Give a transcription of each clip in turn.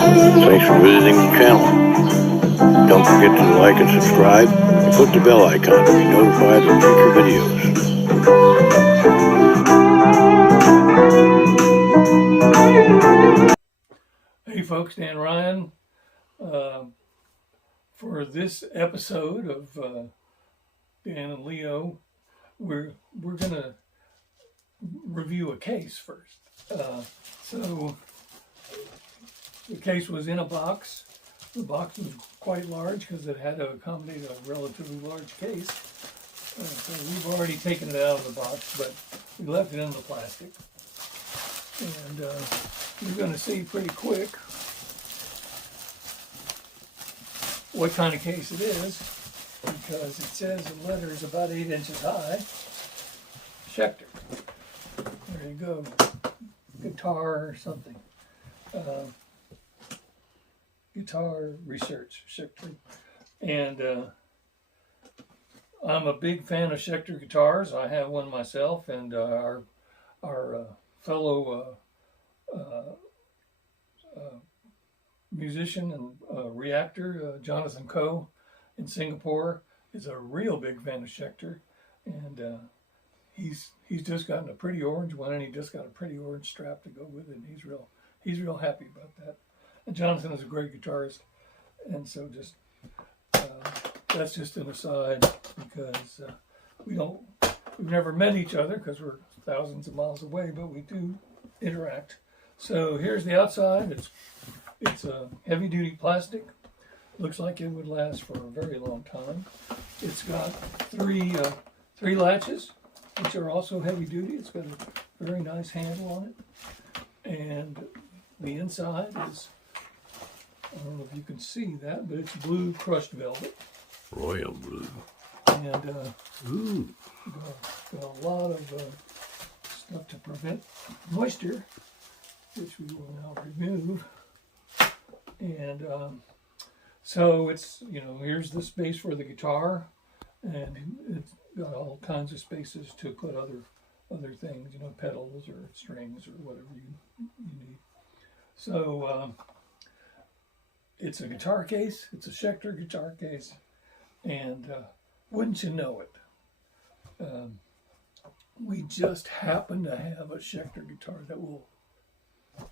Thanks for visiting the channel. Don't forget to like and subscribe and click the bell icon to be notified of future videos. Hey folks, Dan Ryan. For this episode of Dan and Leo, we're gonna review a case first. So the case was in a box. The box was quite large because it had to accommodate a relatively large case. So we've already taken it out of the box, but we left it in the plastic. And you're going to see pretty quick what kind of case it is, because it says in letters about 8 inches high, Schecter. There you go, guitar or something. Guitar research, Schecter. And I'm a big fan of Schecter guitars. I have one myself, and our fellow musician and reactor, Jonathan Coe in Singapore, is a real big fan of Schecter, and he's just gotten a pretty orange one, and he just got a pretty orange strap to go with it, and he's real happy about that. And Jonathan is a great guitarist, and so just that's just an aside, because we've never met each other because we're thousands of miles away, but we do interact. So here's the outside. It's a heavy-duty plastic. Looks like it would last for a very long time. It's got three latches, which are also heavy-duty. It's got a very nice handle on it, and the inside is, I don't know if you can see that, but it's blue crushed velvet. Royal blue. And got a lot of stuff to prevent moisture, which we will now remove. And so it's, here's the space for the guitar, and it's got all kinds of spaces to put other things, pedals or strings or whatever you need. So it's a guitar case. It's a Schecter guitar case, and wouldn't you know it, we just happen to have a Schecter guitar that will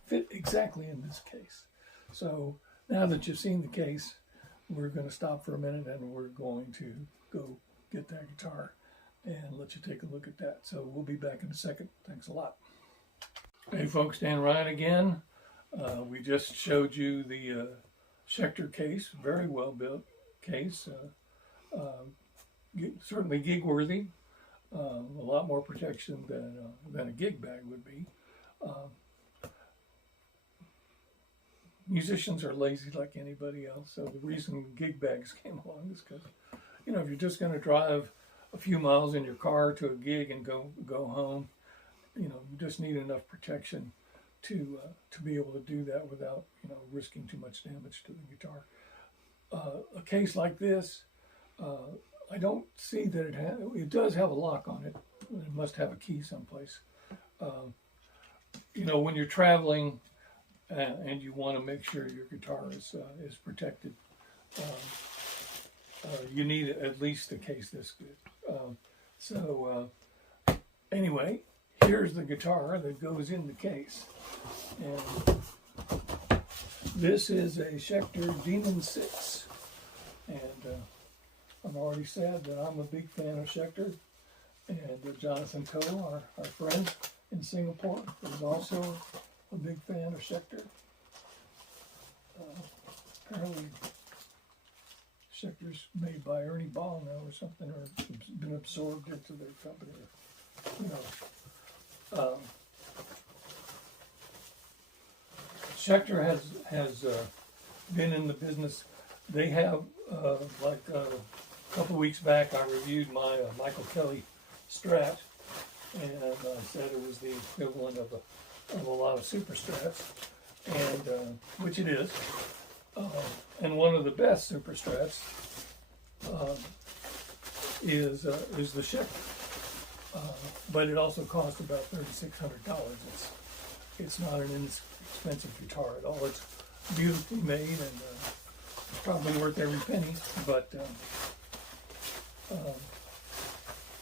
fit exactly in this case. So now that you've seen the case, we're going to stop for a minute, and we're going to go get that guitar and let you take a look at that. So we'll be back in a second. Thanks a lot. Hey folks, Dan Ryan again. We just showed you the Schecter case, very well built case, certainly gig worthy, a lot more protection than a gig bag would be. Musicians are lazy like anybody else, so the reason gig bags came along is because, if you're just going to drive a few miles in your car to a gig and go home, you just need enough protection to be able to do that without risking too much damage to the guitar. A case like this, I don't see that it does have a lock on it. It must have a key someplace. When you're traveling and you want to make sure your guitar is protected, you need at least a case this good. Anyway, here's the guitar that goes in the case. And this is a Schecter Demon 6. And I've already said that I'm a big fan of Schecter. And Jonathan Coe, our friend in Singapore, is also a big fan of Schecter. Apparently Schecter's made by Ernie Ball now or something, or been absorbed into their company. Schecter has been in the business. They have, a couple of weeks back, I reviewed my Michael Kelly Strat, and I said it was the equivalent of a lot of super Strats, and which it is. And one of the best super Strats is the Schecter. But it also costs about $3,600. It's not an inexpensive guitar at all. beautifully made, and probably worth every penny. But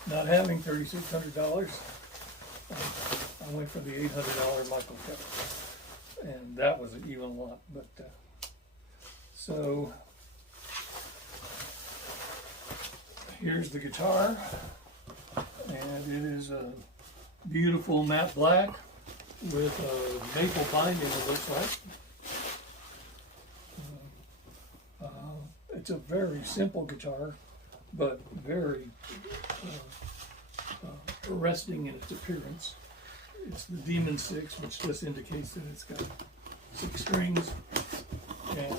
not having $3,600, I went for the $800 Michael Keller, and that was even a lot. But so here's the guitar, and it is a beautiful matte black with a maple binding, it looks like. It's a very simple guitar, but very arresting in its appearance. It's the Demon 6, which just indicates that it's got 6 strings, and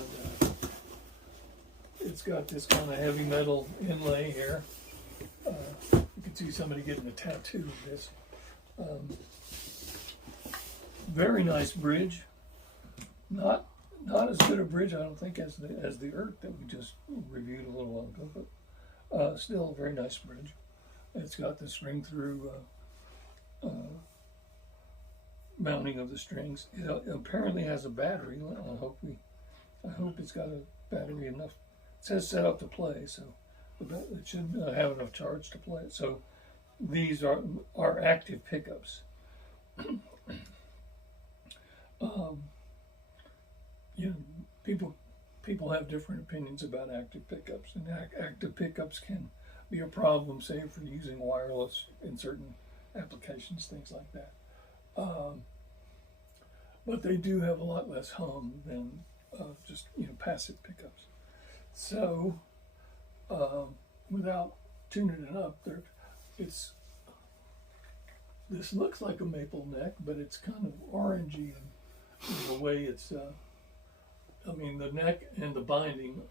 it's got this kind of heavy metal inlay here. You can see somebody getting a tattoo of this. Very nice bridge. Not as good a bridge, I don't think, as the Earth that we just reviewed a little while ago, but still a very nice bridge. It's got the string through mounting of the strings. It apparently has a battery. I hope it's got a battery enough. It says set up to play, so it should have enough charge to play it. So these are active pickups. You know, people have different opinions about active pickups, and active pickups can be a problem, say, for using wireless in certain applications, things like that. But they do have a lot less hum than just passive pickups. So without tuning it up, this looks like a maple neck, but it's kind of orangey in the way it's. I mean, the neck and the binding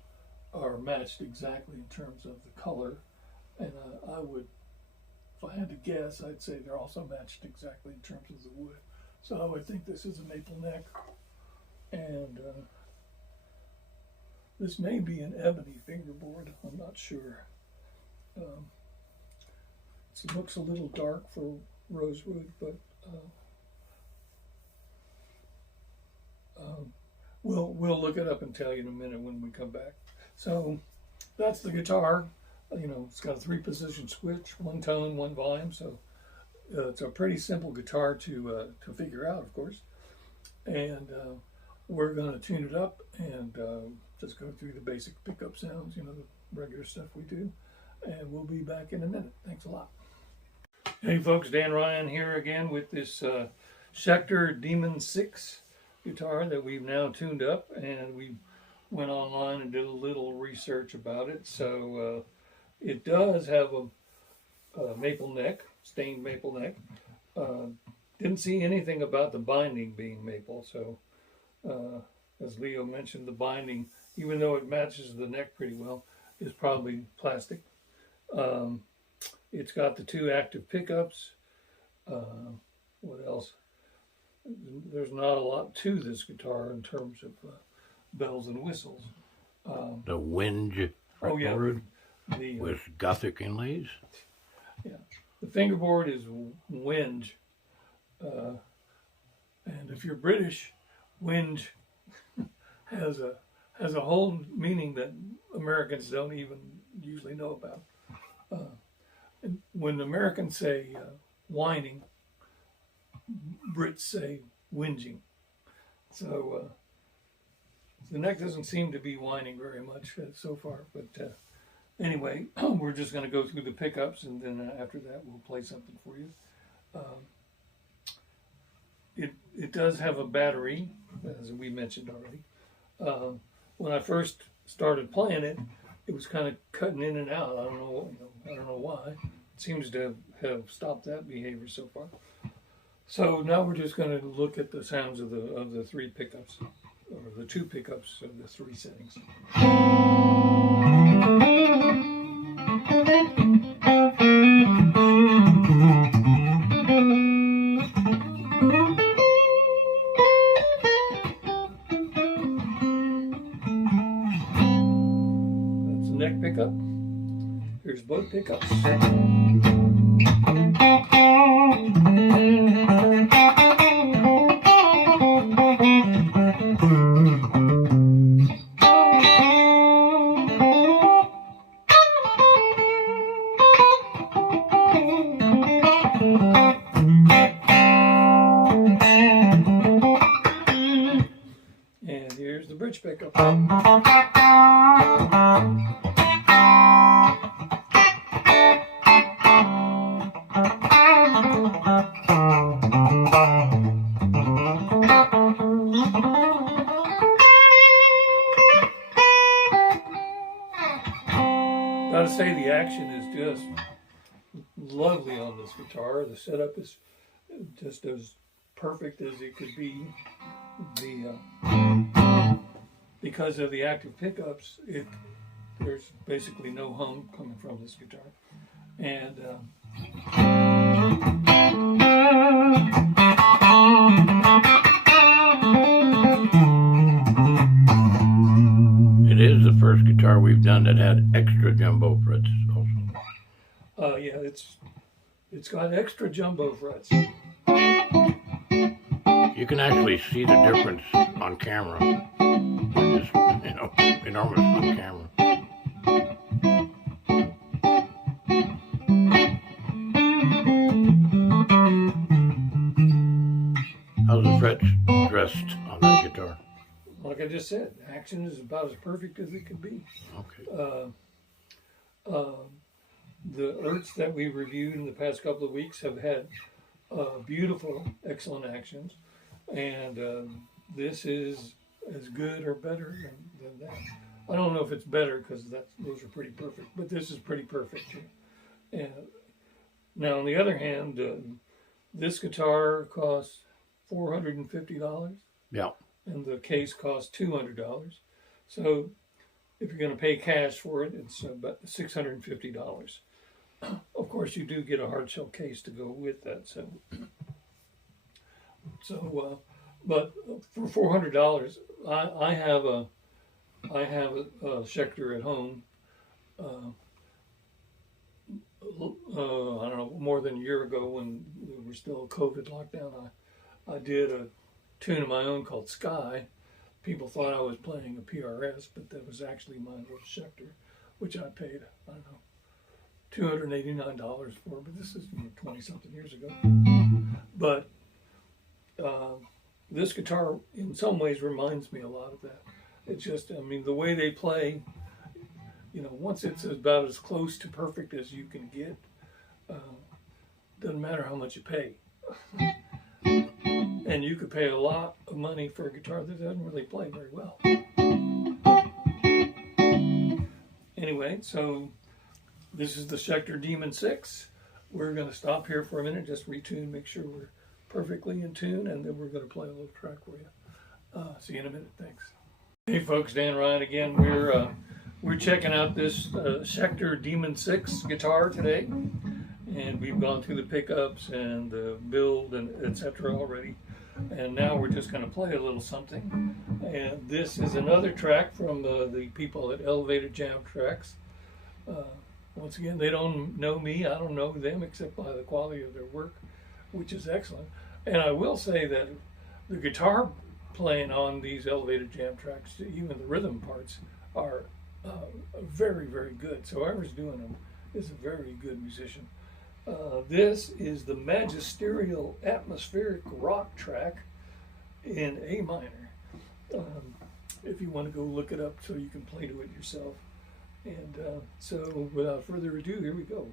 are matched exactly in terms of the color, and I would, if I had to guess, I'd say they're also matched exactly in terms of the wood. So I would think this is a maple neck, and this may be an ebony fingerboard. I'm not sure. It looks a little dark for rosewood, but we'll look it up and tell you in a minute when we come back. So that's the guitar. It's got a 3-position switch, 1 tone, 1 volume. So it's a pretty simple guitar to figure out, of course. And we're going to tune it up and just go through the basic pickup sounds, the regular stuff we do. And we'll be back in a minute. Thanks a lot. Hey folks, Dan Ryan here again with this Schecter Demon 6 guitar that we've now tuned up, and we went online and did a little research about it. So it does have a maple neck, stained maple neck. Didn't see anything about the binding being maple, so as Leo mentioned, the binding, even though it matches the neck pretty well, is probably plastic. It's got the 2 active pickups. What else? There's not a lot to this guitar in terms of bells and whistles. The whinge fretboard with Gothic inlays. Yeah, the fingerboard is whinge, and if you're British, whinge has a whole meaning that Americans don't even usually know about. And when Americans say whining, Brits say whinging. So the neck doesn't seem to be whining very much so far. But anyway, we're just going to go through the pickups, and then after that we'll play something for you. It does have a battery, as we mentioned already. When I first started playing it, it was kind of cutting in and out. I don't know why. It seems to have stopped that behavior so far. So now we're just going to look at the sounds of the 3 pickups, or the 2 pickups of the 3 settings. That's the neck pickup. Here's both pickups. And here's the bridge pickup. Gotta say, the action is just lovely on this guitar. The setup is just as perfect as it could be. Because of the active pickups, there's basically no hum coming from this guitar. And It is the first guitar we've done that had extra jumbo frets also. yeah, it's got extra jumbo frets. You can actually see the difference on camera. It's, enormous on camera. How's the frets dressed on that guitar? Like I just said, action is about as perfect as it could be. Okay. The Erts that we reviewed in the past couple of weeks have had beautiful, excellent actions, and this is as good or better than that. I don't know if it's better because those are pretty perfect, but this is pretty perfect too. And now, on the other hand, this guitar costs $450. Yeah. And the case costs $200. So if you're going to pay cash for it, it's about $650. Of course, you do get a hard shell case to go with that. But for $400, I have a Schecter at home. I don't know, more than a year ago when we were still a COVID lockdown, I did a tune of my own called Sky. People thought I was playing a PRS, but that was actually my little Schecter, which I paid, I don't know, $289 for, but this is 20-something years ago. But this guitar, in some ways, reminds me a lot of that. It's just, I mean, the way they play, once it's about as close to perfect as you can get, doesn't matter how much you pay. And you could pay a lot of money for a guitar that doesn't really play very well. Anyway, so this is the Schecter Demon 6. We're going to stop here for a minute, just retune, make sure we're perfectly in tune, and then we're going to play a little track for you. See you in a minute. Thanks. Hey folks, Dan Ryan again. We're checking out this Schecter Demon 6 guitar today, and we've gone through the pickups and the build and etc. already. And now we're just going to play a little something. And this is another track from the people at Elevated Jam Tracks. Once again, they don't know me. I don't know them except by the quality of their work, which is excellent. And I will say that the guitar playing on these Elevated Jam Tracks, even the rhythm parts, are very, very good. So whoever's doing them is a very good musician. This is the Magisterial Atmospheric Rock track in A minor. If you want to go look it up so you can play to it yourself. And so without further ado, here we go.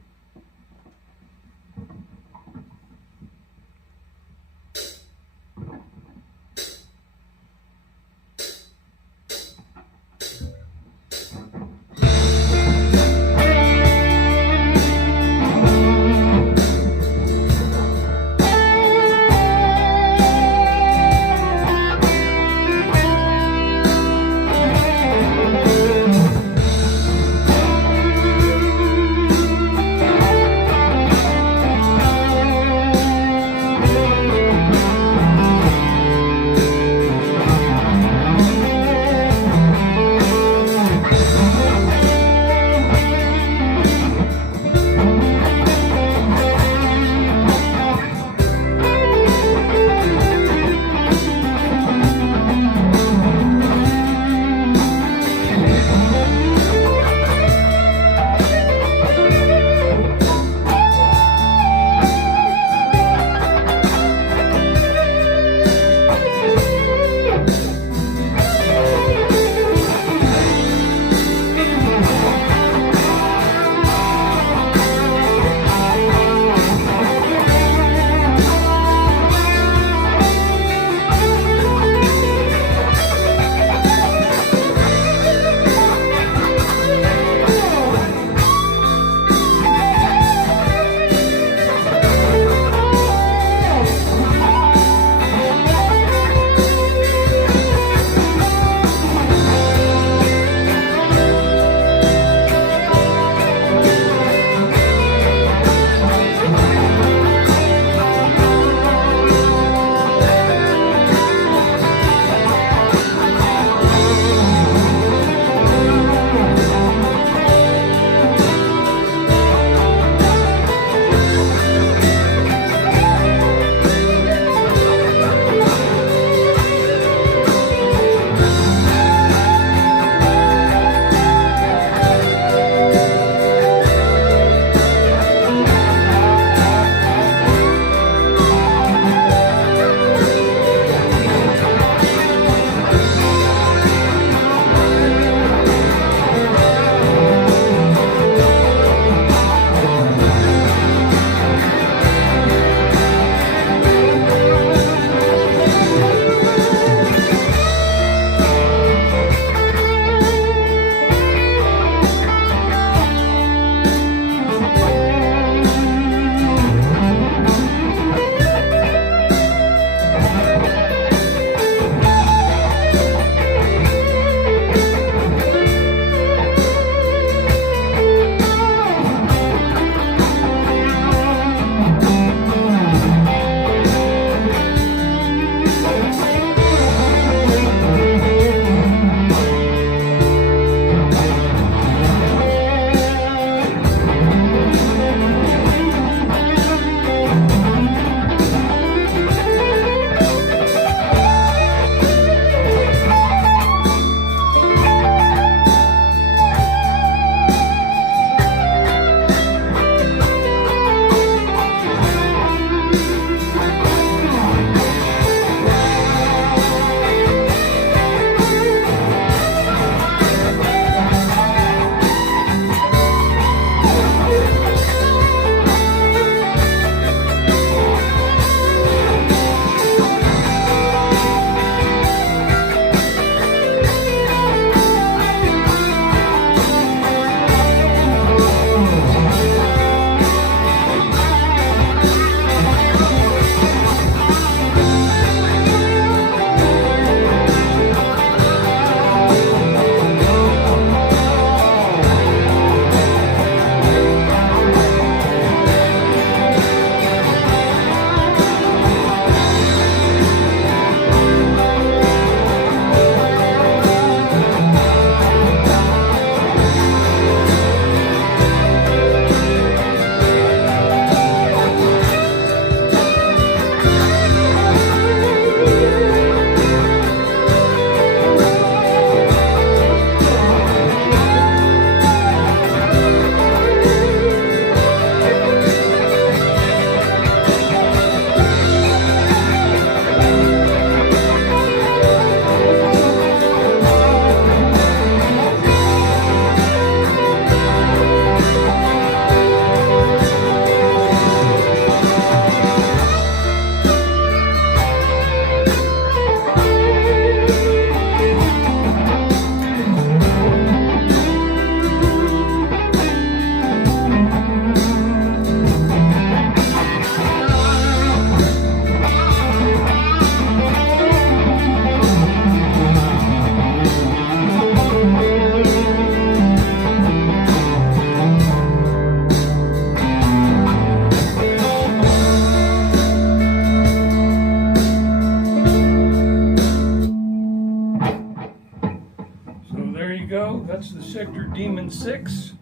there you go. That's the Schecter Demon 6,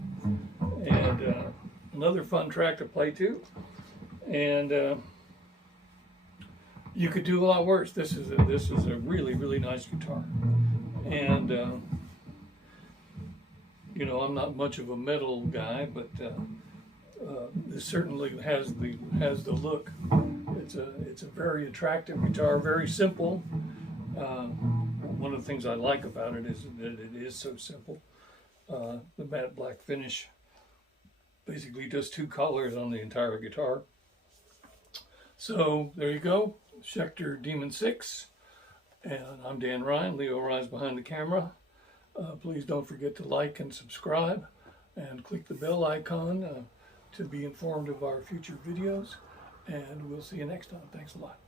and another fun track to play to. And you could do a lot worse. This is a really, really nice guitar. And you know, I'm not much of a metal guy, but this certainly has the look. It's a very attractive guitar, very simple. One of the things I like about it is that it is so simple. The matte black finish basically does 2 colors on the entire guitar. So there you go, Schecter Demon 6. And I'm Dan Ryan, Leo Ryan's behind the camera. Please don't forget to like and subscribe and click the bell icon to be informed of our future videos. And we'll see you next time. Thanks a lot.